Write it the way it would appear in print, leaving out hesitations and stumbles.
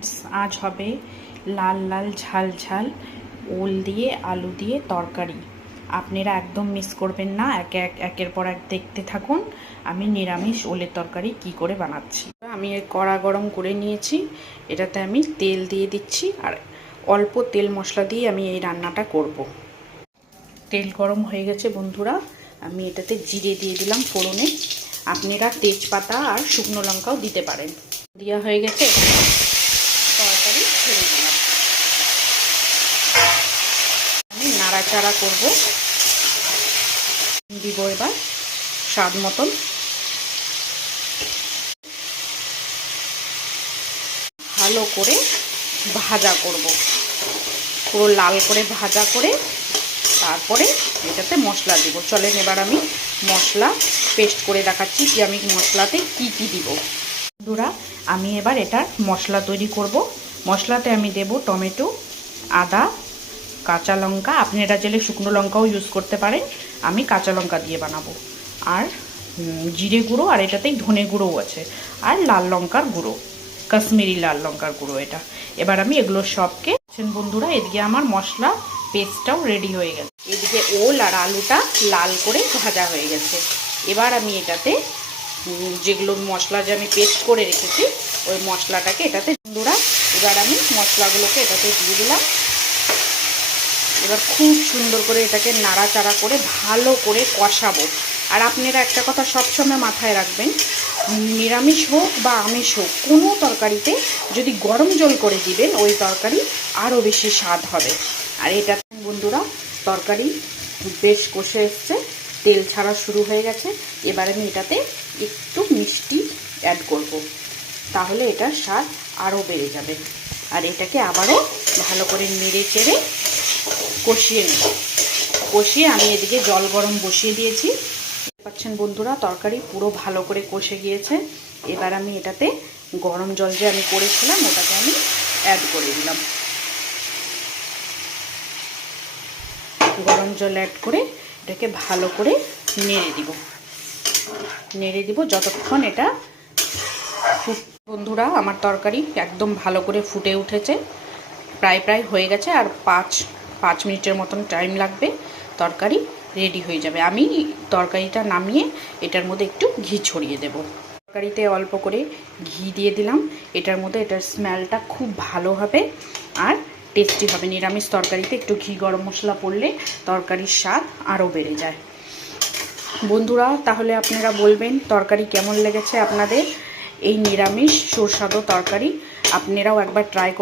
Friends, আজ হবে লাল লাল ঝাল ঝাল ওল দিয়ে আলু দিয়ে তরকারি। আপনারা একদম মিস করবেন না, একের পর এক দেখতে থাকুন আমি নিরামিষ ওলের তরকারি কি করে বানাচ্ছি। আমি কড়া গরম করে নিয়েছি, এটাতে আমি তেল দিয়ে দিচ্ছি আর অল্প তেল মশলা দিয়ে আমি এই রান্নাটা করব। তেল গরম হয়ে গেছে বন্ধুরা, আমি এটাতে জিরে দিয়ে দিলাম ফোড়নে। আপনারা তেজপাতা আর শুকনো লঙ্কাও দিতে পারেন। দেওয়া হয়ে গেছে, তরকারি ছেড়ে দিলাম। আমি নাড়াচাড়া করব, দিব এবার স্বাদ মতন। ভালো করে ভাজা করব, পুরো লাল করে ভাজা করে তারপরে এটাতে মশলা দিব। চলেন এবার আমি মশলা পেস্ট করে দেখাচ্ছি যে আমি মশলাতে কি কি দিব। বন্ধুরা, আমি এবার এটার মশলা তৈরি করব। মশলাতে আমি দেব টমেটো, আদা, কাঁচা লঙ্কা, আপনারা চাইলে শুকনো লঙ্কাও ইউজ করতে পারেন, আমি কাঁচা লঙ্কা দিয়ে বানাবো। আর জিরে গুঁড়ো, আর এটাতেই ধনে গুঁড়োও আছে, আর লাল লঙ্কার গুঁড়ো, কাশ্মীরি লাল লঙ্কার গুঁড়ো এটা। এবার আমি এগুলো সবকে বন্ধুরা, এদিকে আমার মশলা পেস্টটাও রেডি হয়ে গেছে, এদিকে ওল আর আলুটা লাল করে ভাজা হয়ে গেছে। এবার আমি এটাতে যেগুলো মশলা যে আমি পেস্ট করে রেখেছি ওই মশলাটাকে এটাতে বন্ধুরা, এবার আমি মশলাগুলোকে এটাতে দিয়ে দিলাম। এবার খুব সুন্দর করে এটাকে নাড়াচাড়া করে ভালো করে কষাবো। আর আপনারা একটা কথা সবসময় মাথায় রাখবেন, নিরামিষ হোক বা আমিষ হোক, কোনো তরকারিতে যদি গরম জল করে দিবেন ওই তরকারি আরও বেশি স্বাদ হবে। আর এটা বন্ধুরা, তরকারি বেশ কষে এসছে, তেল ছাড়া শুরু হয়ে গেছে। এবার আমি এটাতে একটু মিষ্টি অ্যাড করব, তাহলে এটার স্বাদ আরও বেড়ে যাবে। আর এটাকে আবারও ভালো করে নেড়ে চেড়ে কষিয়ে নেব। কষিয়ে আমি এদিকে জল গরম বসিয়ে দিয়েছি। পাচ্ছেন বন্ধুরা, তরকারি পুরো ভালো করে কষে গিয়েছে। এবার আমি এটাতে গরম জল যে আমি করেছিলাম ওটাকে আমি অ্যাড করে দিলাম। গরম জল অ্যাড করে এটাকে ভালো করে নেড়ে দিব যতক্ষণ এটা বন্ধুরা, আমার তরকারি একদম ভালো করে ফুটে উঠেছে, প্রায় হয়ে গেছে। আর পাঁচ মিনিটের মতন টাইম লাগবে, তরকারি রেডি হয়ে যাবে। আমি তরকারিটা নামিয়ে এটার মধ্যে একটু ঘি ছড়িয়ে দেব। তরকারিতে অল্প করে ঘি দিয়ে দিলাম, এটার মধ্যে এটার স্মেলটা খুব ভালো হবে আর টেস্টি হবে। নিরামিষ তরকারিতে একটু ঘি গরম মশলা পড়লে তরকারির স্বাদ আরও বেড়ে যায়। বন্ধুরা, তাহলে আপনারা বলবেন তরকারি কেমন লেগেছে আপনাদের। এই নিরামিষ সুস্বাদু তরকারি আপনারাও একবার ট্রাই করুন।